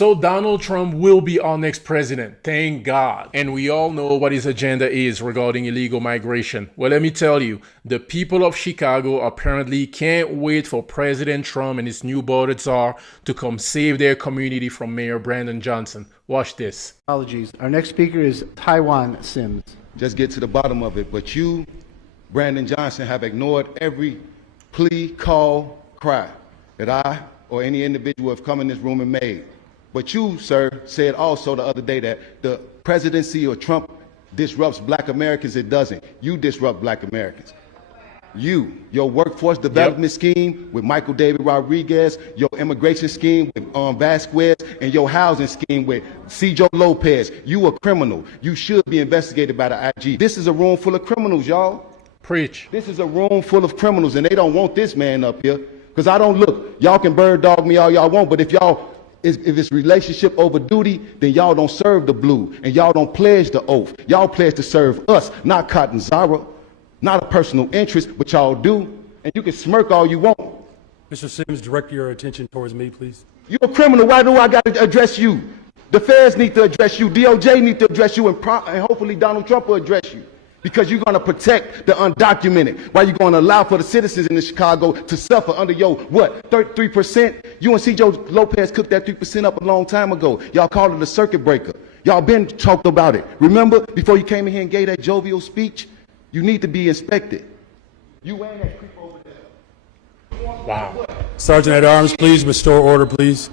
So Donald Trump will be our next president, thank God. And we all know what his agenda is regarding illegal migration. Well, let me tell you, the people of Chicago apparently can't wait for President Trump and his new border czar to come save their community from Mayor Brandon Johnson. Watch this. Apologies. Our next speaker is Taiwan Sims. Just get to the bottom of it. But you, Brandon Johnson, have ignored every plea, call, cry that I or any individual have come in this room and made. But you, sir, said also the other day that the presidency or Trump disrupts black Americans. It doesn't. You disrupt black Americans. You, your workforce development scheme with Michael David Rodriguez, your immigration scheme with Vasquez, and your housing scheme with Cjo Lopez. You a criminal. You should be investigated by the IG. This is a room full of criminals, y'all. Preach. This is a room full of criminals, and they don't want this man up here. Because I don't look. Y'all can bird dog me all y'all want, but if it's relationship over duty, then y'all don't serve the blue, and y'all don't pledge the oath. Y'all pledge to serve us, not Cotton Zara, not a personal interest, but y'all do. And you can smirk all you want. Mr. Sims, direct your attention towards me, please. You're a criminal. Why do I got to address you? The feds need to address you. DOJ need to address you, and hopefully Donald Trump will address you. Because you're going to protect the undocumented. Why you going to allow for the citizens in Chicago to suffer under your, what, 33%? You and Cjo Lopez cooked that 3% up a long time ago. Y'all called it a circuit breaker. Y'all been talked about it. Remember, before you came in here and gave that jovial speech, you need to be inspected. You ain't that creep over there. Wow. Sergeant at Arms, please restore order, please.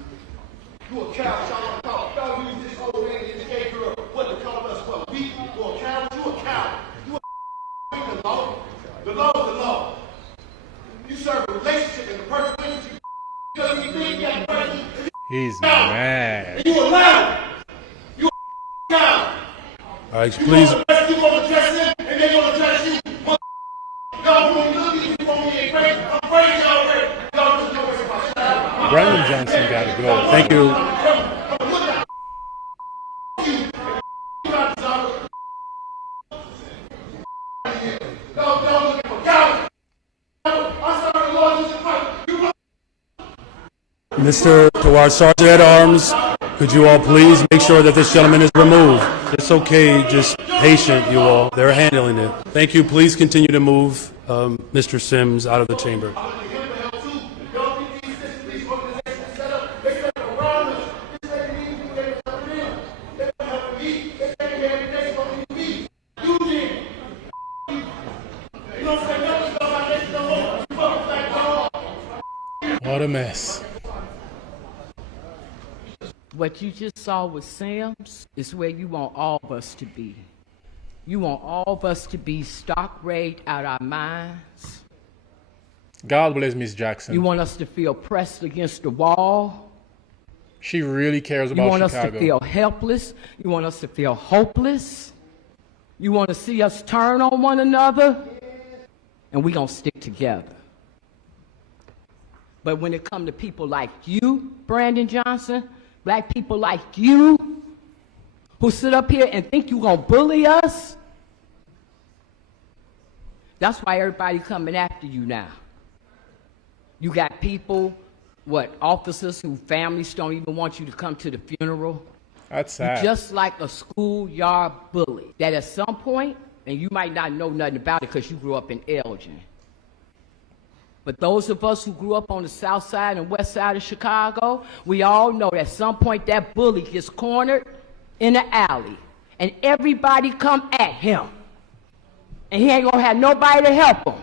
You a coward. Y'all use this old man and this gay girl. What to call us for? You a coward. You a coward. The law is the law. You serve a relationship and the person because you think that person. He's mad. You a liar. You a coward. All right, please. You gonna dress him and they gonna dress you. Y'all when you look at me for me ain't crazy. I'm crazy already. Y'all just know what's about. Brandon Johnson got to go. Thank you. Mr. Tawad, Sergeant at Arms, could you all please make sure that this gentleman is removed? It's okay, just patient, you all. They're handling it. Thank you. Please continue to move Mr. Sims out of the chamber. What a mess. What you just saw with Sims is where you want all of us to be. You want all of us to be stock raised out our minds. God bless Miss Jackson. You want us to feel pressed against the wall. She really cares about You want Chicago. us to feel helpless. You want us to feel hopeless. You want to see us turn on one another. And we're going to stick together. But when it comes to people like you, Brandon Johnson, black people like you, who sit up here and think you're going to bully us, that's why everybody coming after you now. You got people, officers whose families don't even want you to come to the funeral. That's sad. You're just like a schoolyard bully that at some point, and you might not know nothing about it because you grew up in Elgin. But those of us who grew up on the south side and west side of Chicago, we all know that at some point that bully gets cornered in the alley and everybody come at him. And he ain't gonna have nobody to help him.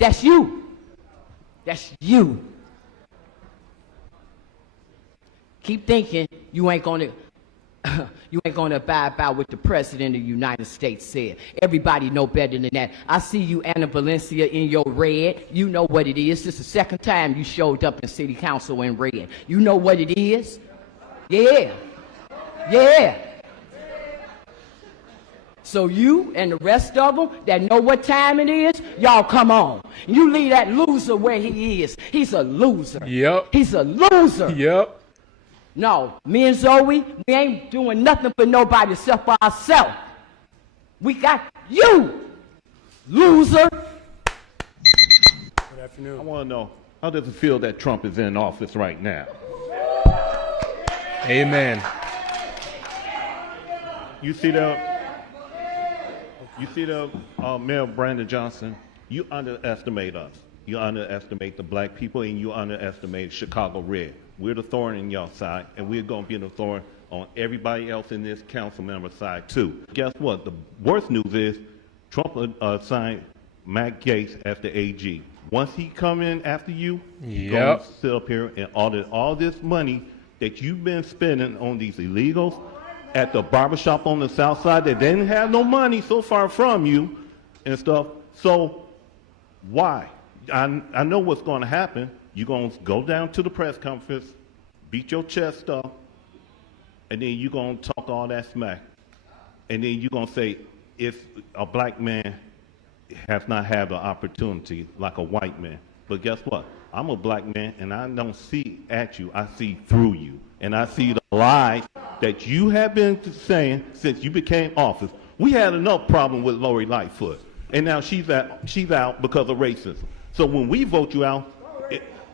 That's you. That's you. Keep thinking you ain't gonna abide by what the President of the United States said. Everybody know better than that. I see you, Anna Valencia, in your red. You know what it is. This is the second time you showed up in City Council in red. You know what it is? Yeah. Yeah. So you and the rest of them that know what time it is, y'all come on. You leave that loser where he is. He's a loser. Yep. He's a loser. Yep. No, me and Zoe, we ain't doing nothing for nobody except for ourselves. We got you, loser. Good afternoon. I want to know, how does it feel that Trump is in office right now? Amen. You see the Mayor Brandon Johnson, you underestimate us. You underestimate the black people, and you underestimate Chicago Red. We're the thorn in y'all side, and we're going to be the thorn on everybody else in this council member side too. Guess what? The worst news is Trump signed Matt Gaetz as the AG. Once he come in after you, he's going to sit up here and audit all this money that you've been spending on these illegals at the barbershop on the south side that didn't have no money so far from you and stuff. So why? I know what's going to happen. You're going to go down to the press conference, beat your chest up, and then you're going to talk all that smack. And then you're going to say, if a black man has not had the opportunity like a white man. But guess what? I'm a black man, and I don't see at you. I see through you. And I see the lies that you have been saying since you became office. We had enough problem with Lori Lightfoot, and now she's out because of racism. So when we vote you out,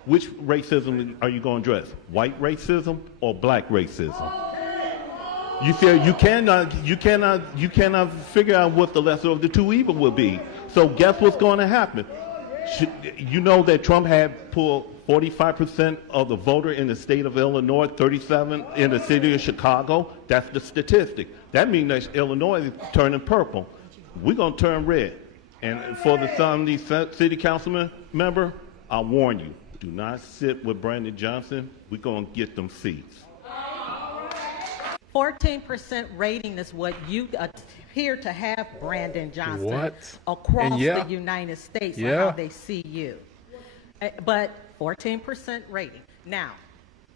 which racism are you going to address? White racism or black racism? You feel you cannot figure out what the lesser of the two evil will be. So guess what's going to happen? You know that Trump had pulled 45% of the voter in the state of Illinois, 37 in the city of Chicago. That's the statistic. That means that Illinois is turning purple. We're going to turn red. And for some of these city councilmen member, I warn you, do not sit with Brandon Johnson. We're going to get them seats. 14% rating is what you appear to have, Brandon Johnson, What? across Yeah. the United States and Yeah. how they see you. But 14% rating. Now,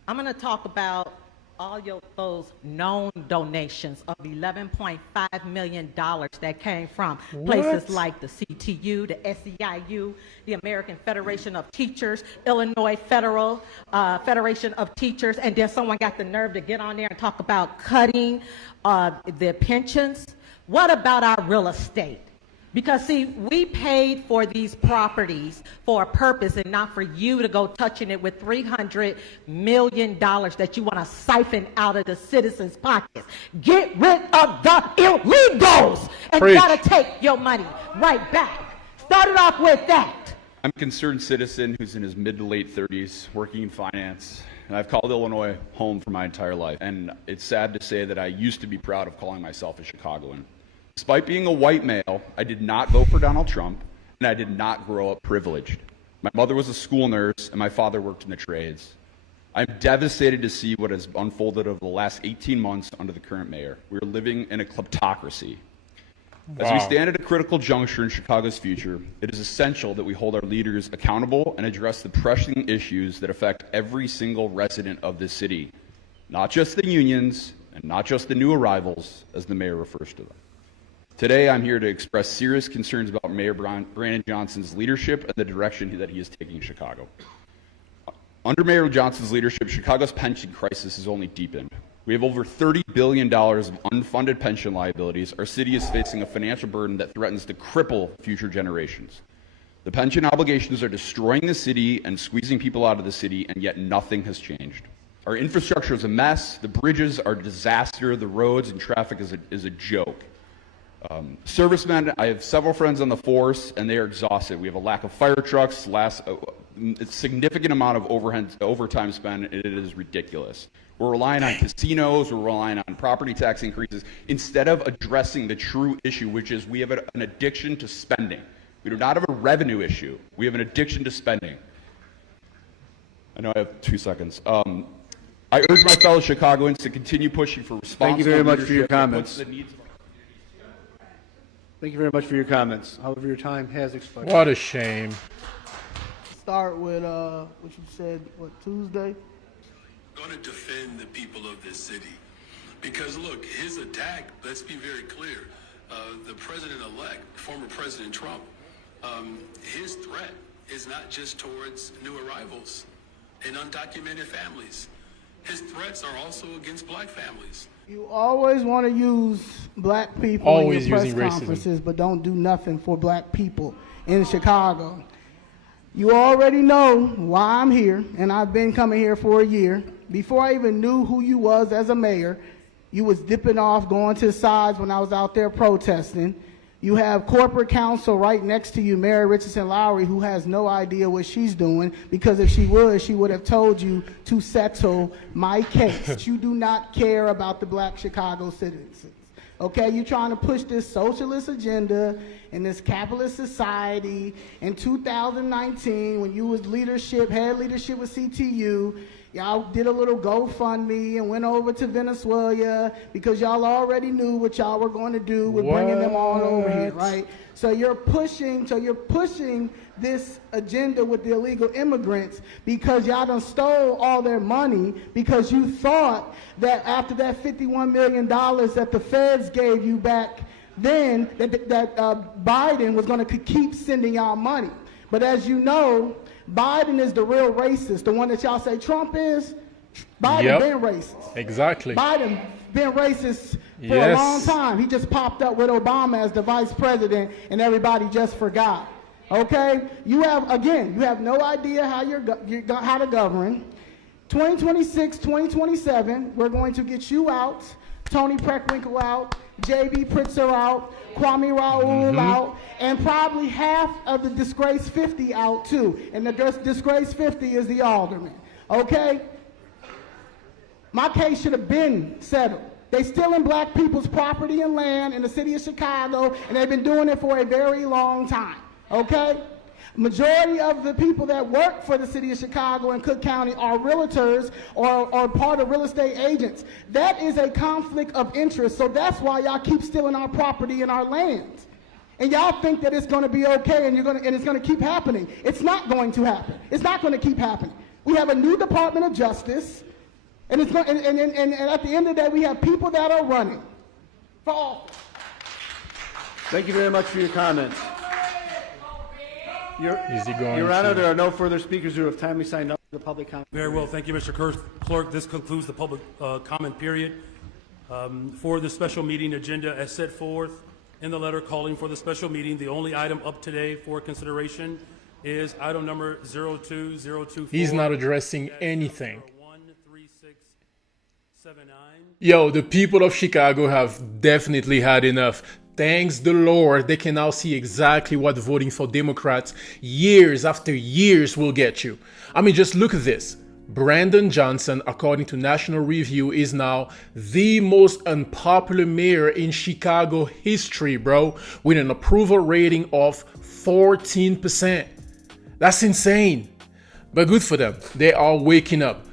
I'm going to talk about all those known donations of $11.5 million that came from places like the CTU, the SEIU, the American Federation of Teachers, Illinois Federation of Teachers, and then someone got the nerve to get on there and talk about cutting their pensions. What about our real estate? Because, see, we paid for these properties for a purpose and not for you to go touching it with $300 million that you want to siphon out of the citizens' pockets. Get rid of the illegals, and you got to take your money right back. Start it off with that. I'm a concerned citizen who's in his mid to late 30s, working in finance, and I've called Illinois home for my entire life. And it's sad to say that I used to be proud of calling myself a Chicagoan. Despite being a white male, I did not vote for Donald Trump, and I did not grow up privileged. My mother was a school nurse, and my father worked in the trades. I'm devastated to see what has unfolded over the last 18 months under the current mayor. We are living in a kleptocracy. As we stand at a critical juncture in Chicago's future, it is essential that we hold our leaders accountable and address the pressing issues that affect every single resident of this city, not just the unions and not just the new arrivals, as the mayor refers to them. Today, I'm here to express serious concerns about Mayor Brandon Johnson's leadership and the direction that he is taking Chicago. Under Mayor Johnson's leadership, Chicago's pension crisis has only deepened. We have over $30 billion of unfunded pension liabilities. Our city is facing a financial burden that threatens to cripple future generations. The pension obligations are destroying the city and squeezing people out of the city, and yet nothing has changed. Our infrastructure is a mess. The bridges are a disaster. The roads and traffic is a joke. Servicemen, I have several friends on the force, and they are exhausted. We have a lack of fire trucks, a significant amount of overtime spent, and it is ridiculous. We're relying on casinos, we're relying on property tax increases, instead of addressing the true issue, which is we have an addiction to spending. We do not have a revenue issue. We have an addiction to spending. I know I have 2 seconds. I urge my fellow Chicagoans to continue pushing for responsible Thank you very much for your leadership that comments. puts the needs of Thank you very much for your comments. However, your time has expired. What a shame. Start with what you said, Tuesday? Going to defend the people of this city. Because look, his attack, let's be very clear, the president-elect, former President Trump, his threat is not just towards new arrivals and undocumented families. His threats are also against black families. You always want to use black people Always in your press using racism. conferences, but don't do nothing for black people in Chicago. You already know why I'm here, and I've been coming here for a year. Before I even knew who you was as a mayor, you was dipping off, going to the sides when I was out there protesting. You have corporate counsel right next to you, Mary Richardson Lowry, who has no idea what she's doing, because if she would have told you to settle my case. You do not care about the black Chicago citizens. Okay, you're trying to push this socialist agenda in this capitalist society. In 2019, when you was head leadership with CTU, y'all did a little GoFundMe and went over to Venezuela because y'all already knew what y'all were going to do with bringing them all over here, right? So you're pushing this agenda with the illegal immigrants because y'all done stole all their money because you thought that after that $51 million that the feds gave you back then, that Biden was going to keep sending y'all money. But as you know, Biden is the real racist, the one that y'all say Trump is. Biden been racist. Exactly. Biden been racist for a long time. He just popped up with Obama as the vice president, and everybody just forgot. Okay? You have no idea how how to govern. 2026, 2027, we're going to get you out, Tony Preckwinkle out, J.B. Pritzker out, Kwame Raoul out, and probably half of the disgraced 50 out too. And the disgraced 50 is the alderman. Okay? My case should have been settled. They stealing black people's property and land in the city of Chicago, and they've been doing it for a very long time. Okay? Majority of the people that work for the city of Chicago and Cook County are realtors or part of real estate agents. That is a conflict of interest, so that's why y'all keep stealing our property and our land. And y'all think that it's going to be okay and it's going to keep happening. It's not going to happen. It's not going to keep happening. We have a new Department of Justice, and at the end of the day, we have people that are running for office. Thank you very much for your comments. Your Honor, there are no further speakers who have timely signed up for the public comment. Very well. Thank you, Mr. Clerk. This concludes the public comment period. For the special meeting agenda as set forth in the letter calling for the special meeting, the only item up today for consideration is item number 02024. He's not addressing anything. Yo, the people of Chicago have definitely had enough. Thanks the Lord, they can now see exactly what voting for Democrats years after years will get you. I mean, just look at this. Brandon Johnson, according to National Review, is now the most unpopular mayor in Chicago history, bro, with an approval rating of 14%. That's insane. But good for them. They are waking up.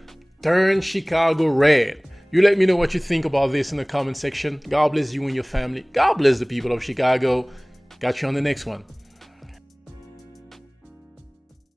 Turn Chicago red. You let me know what you think about this in the comment section. God bless you and your family. God bless the people of Chicago. Got you on the next one.